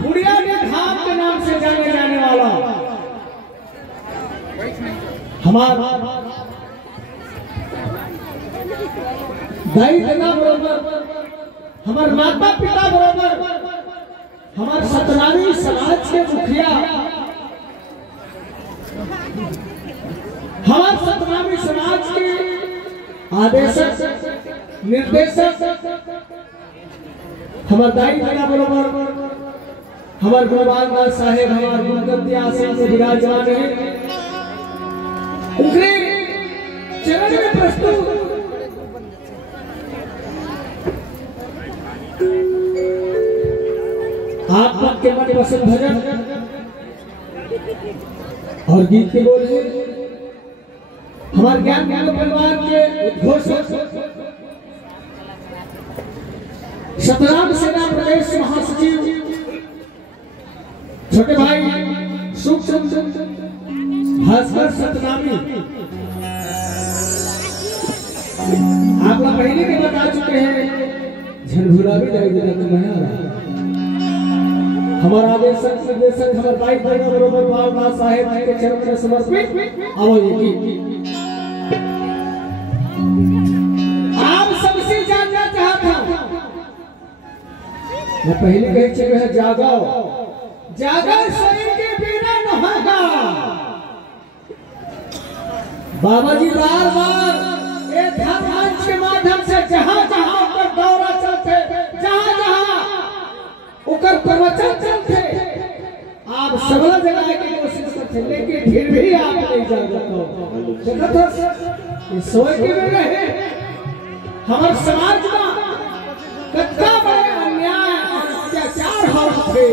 बुढ़िया के धाम के नाम से जाने जाने वाला हमारा दाई दादा बरोबर, हमारे माता पिता बरोबर, हमारे सतनामी समाज के मुखिया, हमारे सतनामी समाज के आदेशक निर्देशक हमारे दाई दादा बरोबर, हमारे गुरुवान साहेब हमारे गुरुगद्दी आसन में विराजमान है। उनके चरण में प्रस्तुत आप के मन पसंद भजन और गीत के बोल है हमारे ज्ञान परिवार के उद्घोषक सतराम सेना प्रदेश महासचिव छोटे भाई सूक्ष्म भास्कर सतनामी, आप लोग पहले भी बता चुके हैं। झनझुरा भी जाएगा हमारा आदेशक निर्देशक हमारे भाई दादा बरोबर बालदास साहेब के चरण में समर्पित आवाज की आप सबसे जानना चाहता हूं। मैं पहले कह चुके हैं जागो जागो सोई के बिना न होगा। बाबा जी बार बार ये धर्म मंच के माध्यम से जहां जहां पर दौरा चलते, जहां जहां उकर प्रवचन चलते, आप सब जगह की कोशिश करते, लेकिन फिर भी आप नहीं जागते हो। देखो तो ये सोए के में रहे हमारे समाज में कितना बड़े अन्याय और अत्याचार हो रहे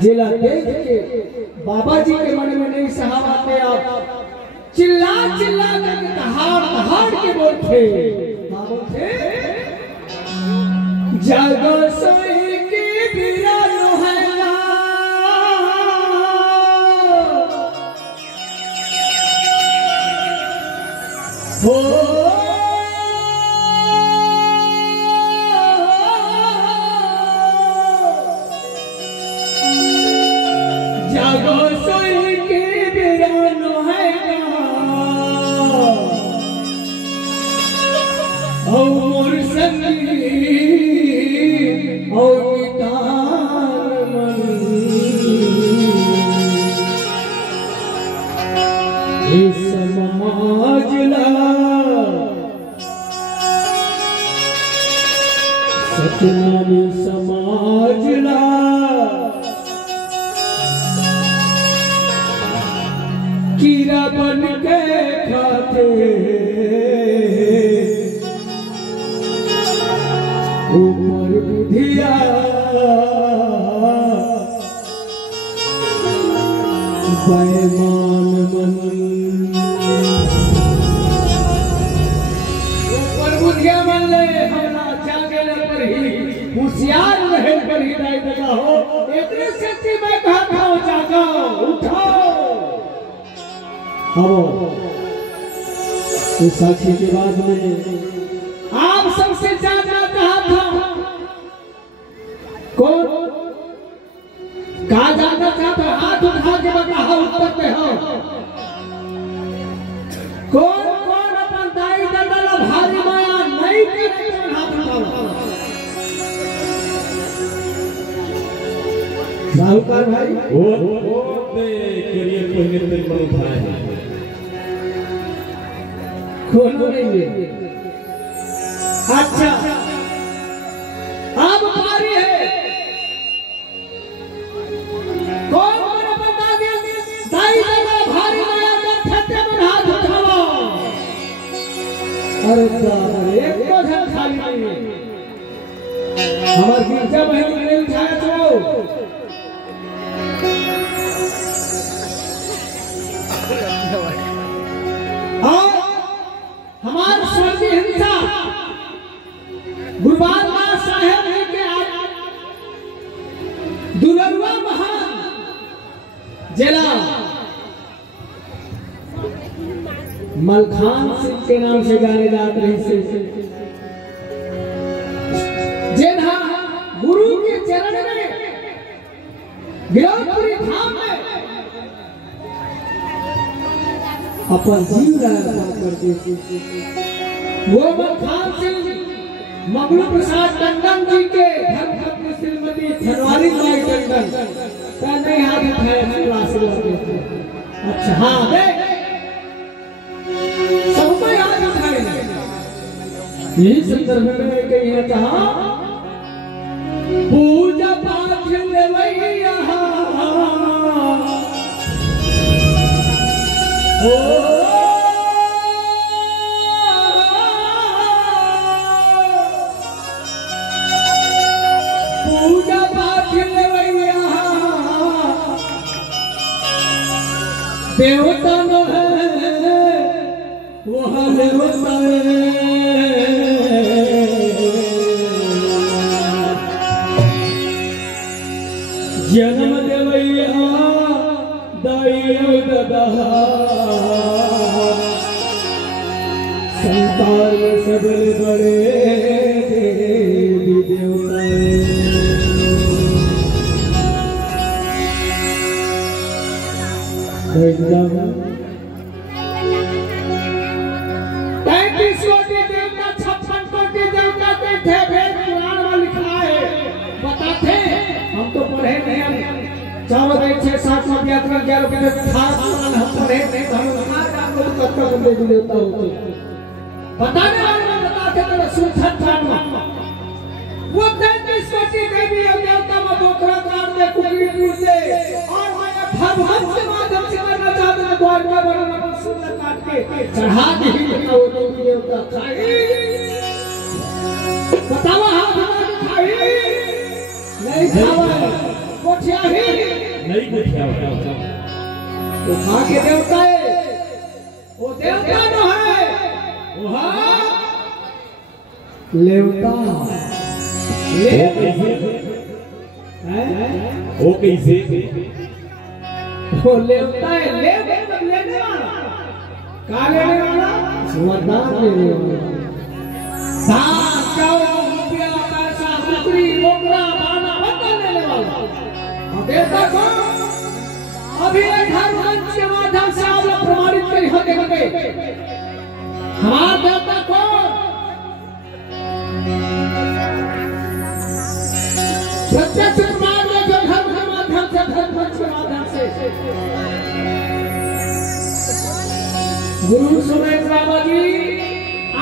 जिला देख के बाबा जी के मन में नहीं सहा पाते। आप चिल्ला चिल्ला कर दहाड़ दहाड़ के बोलते जागो सोई के बिना न होगा। हो जागो सोई के बिना न होगा। ओ मोर संगी ओ नितान मन हे समाज ला सतनामी समाज ला कीड़ा बन के खाते ऊपर बुधिया बेईमान मन ऊपर बुधिया मन ले हमरा जागे पर ही होशियार रहे पर ही नहीं लगा हो। इतने शक्ति में कहता हूं जागो उठाओ। अब इस साक्षी के बाद में आप सबसे जानना चाहता हूं कौन कहा जानना चाहता हूं, हाथ उठा के बताओ उत्तर में हो। कौन कौन अपन दाई दादा भारी माया नहीं करे हाथ उठाओ। साहूकार भाई वो करियर पहले तक मन उठाए खोलो नहीं। अच्छा अब बारी है कौन कौन बता दे दाई दादा भारी माया का छत्ते में हाथ उठाओ। अरे एक को धन खाली नहीं है। हमारे गिरजा बहन ने उठाया तो हमारे स्वर्गीय हिंसा गुरुवान साहेब के दुलरुआ महान जिला मलखान सिंह के नाम से जाने जाते हैं। जिन्हा गुरु के चरण गिरौदपुरी धाम में अपन जीव अर्पण करते। गोमन खान सिंह मंगलू प्रसाद टंडन जी के धर्मपत्नी श्रीमती धनवारी बाई टंडन का नहीं हाथ उठाया। अच्छा हाँ देख सबको याद उठाए। यही संदर्भ में कही है कहा पूजा पाठ लेवैया पूजा पाठ लेवैया देवता न है वह देवता जन्म देवैया दाई ददहा संसार में सबले बड़े देवी देवता। तैंतीस कोटि देवता 56 कोटि देवता के थे भेद पुराण में लिखा है बताते हम तो पढ़े नहीं। 4 6 7 व्याकरण 11 हम पढ़े नहीं। हम देवी देवता होते बताने वाले बताते थे सुलझन खान वो 33 कोटि देवी और देवता में बोखरा काट दे कुकड़ी टूट दे और मैं भगवान के माध्यम से करना चाहते हैं द्वार में बड़ा सुंदर काट के चढ़ा दी वो देवी देवता खाई बतावा हाथ खाई नहीं खावा कोठिया ही नहीं कोठिया तो खा के देवता है वो देवता न है वो है लेवता वो कैसे वो लेवता है लेने वाला का लेने वाला वरदान लेने वाला धान चावल रुपया पैसा बकरी बोकरा बाना बता लेने वाला। और देवता को अभी हर मंच के माध्यम से आप लोग प्रमाणित करी होंगे हमारा देवता को प्रत्यक्ष प्रमाण में जो धर्म के माध्यम से धर्म मंच के माध्यम से गुरु सुरेश बाबा जी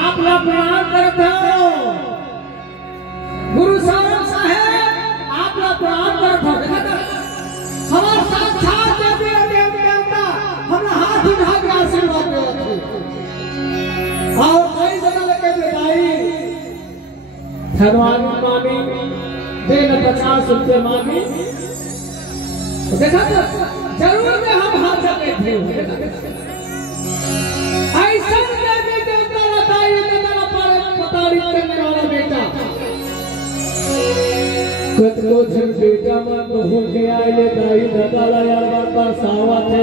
आप लोग प्रणाम करते हो। गुरु साहब आप लोग प्रणाम करते हो। हमारे साक्षात देवता हमारा हाथ उठा के आशीर्वाद देते और कई बदल के भाई धनवान मामी देना 50 रुपये मांगी देखा तो जरूर में हम हाथ जाते थे। ऐसा देवता बताइए पतारी करने वाला बेटा कत को जब बेटा मन बहू के आए दाई दादा यार बार बार सावा थे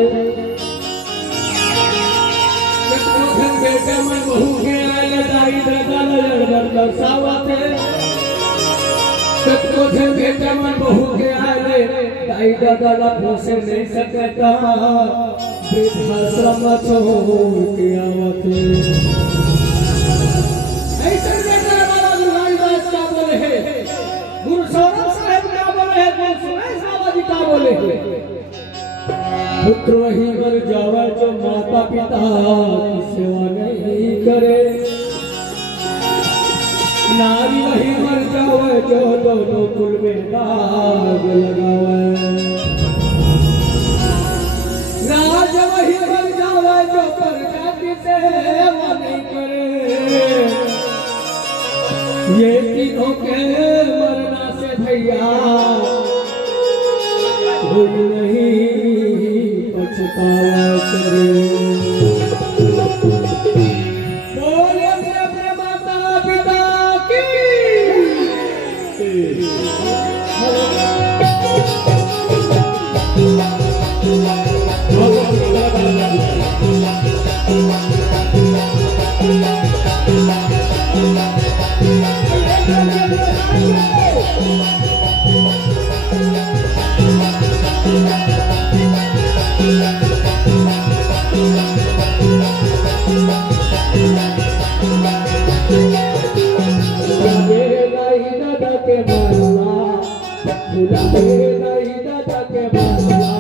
कत को जब बेटा मन बहू के आए दाई दादा यार बार बार सावा थे सबको जब बेटा मन बहू के आए दाई दादा पोसे नहीं सकता वृद्धाश्रम छोड़ के आवते। ऐसे बेटा वाला गुरुभाई बात क्या बोले हैं गुरु सौरभ साहब क्या बोले हैं गुरु सुरेश बाबा जी क्या बोले हैं पुत्र वही मर जावे जो माता पिता की सेवा नहीं करे नारी वही मर जावे जो दोनों कुल में दाग लगावे राज वही मर जावे जो प्रजा की सेवा नहीं करे ये तीनों के मरना से भैया कोई नहीं पछतावा करे। माला भुला नहीं दादा के माला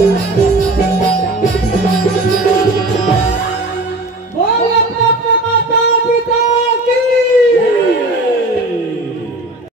Yeah.